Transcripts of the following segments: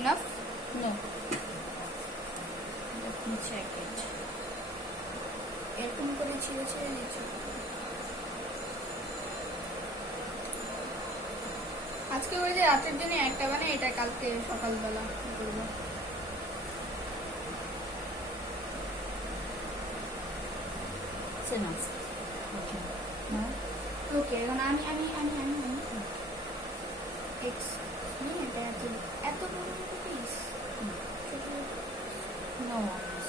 Enough? No. Let me check it. এরকম করে ছিঁড়ে ছিঁড়ে দিচ্ছি। আজকে ওই যে রাতের জন্য একটা বানাই, এটা কালকে সকালবেলা করবো। It's enough. Okay. Now? ওকে, এখন আমি এটা এত বড় একটা পিস। No worries.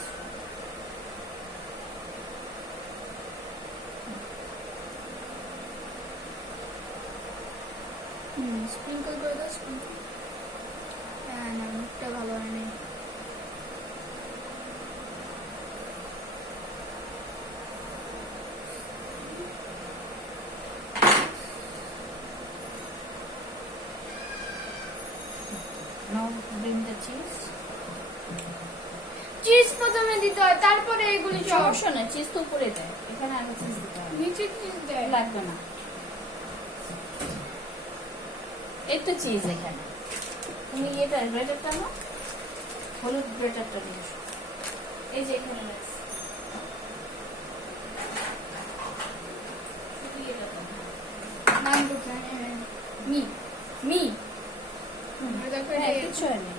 স্প্রিঙ্কল করে দাও, স্প্রিঙ্কল। হ্যাঁ না, মুখটা ভালো হয়নি। Now bring the cheese. Cheese প্রথমে দিতে হয়, তারপরে এগুলি সব। সমস্যা না, চিজ তো উপরে দেয়, এখানে আগে চিজ দিতে হয়। নিচে চিজ দেয়। লাগবে না, এই তো চিজ এখানে। তুমি এটা ব্রেডারটা না, হলুদ ব্রেডারটা নিয়ে এসো। এই যে এখানে ব্যাস। শুধু এটা দাও। নাম কোথায়? মি দেখো, হ্যাঁ, কিচ্ছু হয়নি।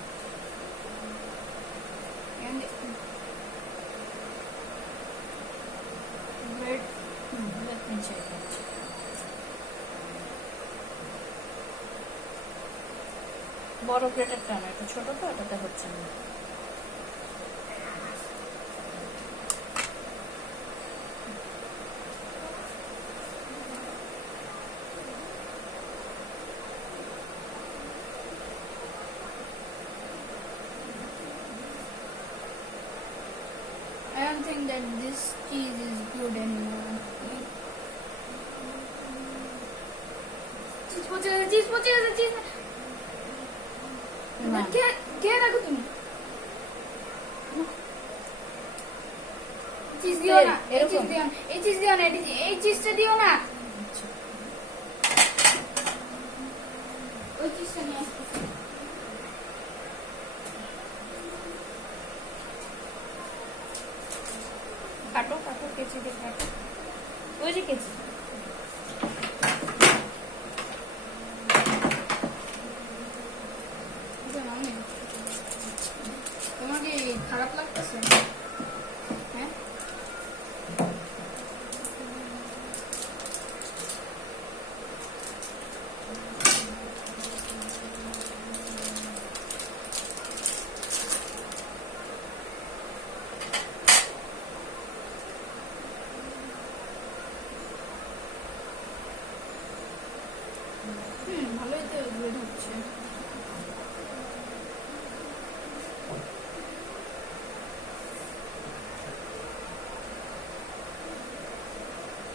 Bread. Let me check it. বড় ব্রেডারটা না, এটা ছোট তো, এটাতে হচ্ছে না। I don't think that this cheese is good anymore. Cheese পচে গেছে, চিজ। না। কে রাখো তুমি? চিজ দিও না, এই চিজ এরকম? দিও না, এই চিজ দিও না, এই চিজটা দিও না। আচ্ছা। ওই চিজটা নিয়ে আসতেছি। কাটো কাটো, কেচি দিয়ে কাটো। ওই যে কেচি। তোমার কি খারাপ লাগতেছে? হ্যাঁ, ভালোই তো বের হচ্ছে।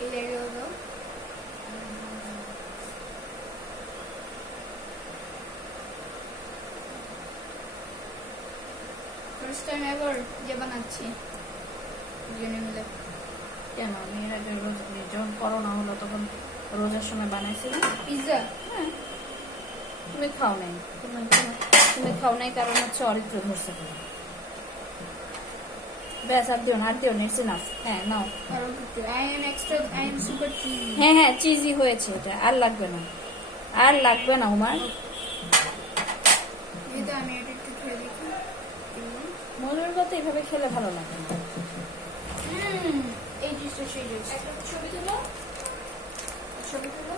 এই জায়গায় দাও। ফার্স্ট টাইম এভার যে বানাচ্ছি দুজনে মিলে। কেন, আমি এর আগে যখন করোনা হলো তখন রোজার সময় বানাইছিলাম। পিৎজা। হ্যাঁ, তুমি খাও নাই। তুমি খাও নাই কারণ হচ্ছে অরিত্র ধরছে তুমি। ব্যাস, আর দিও না, ইটস ইনাফ। হ্যাঁ, নাও। হ্যাঁ হ্যাঁ, চিজি হয়েছে এটা, আর লাগবে না, আর লাগবে না উমার। মনের মতো এইভাবে খেলে ভালো লাগে না। এই জিনিসটা সেই একটা ছবি তুলো, ছবি তুলো।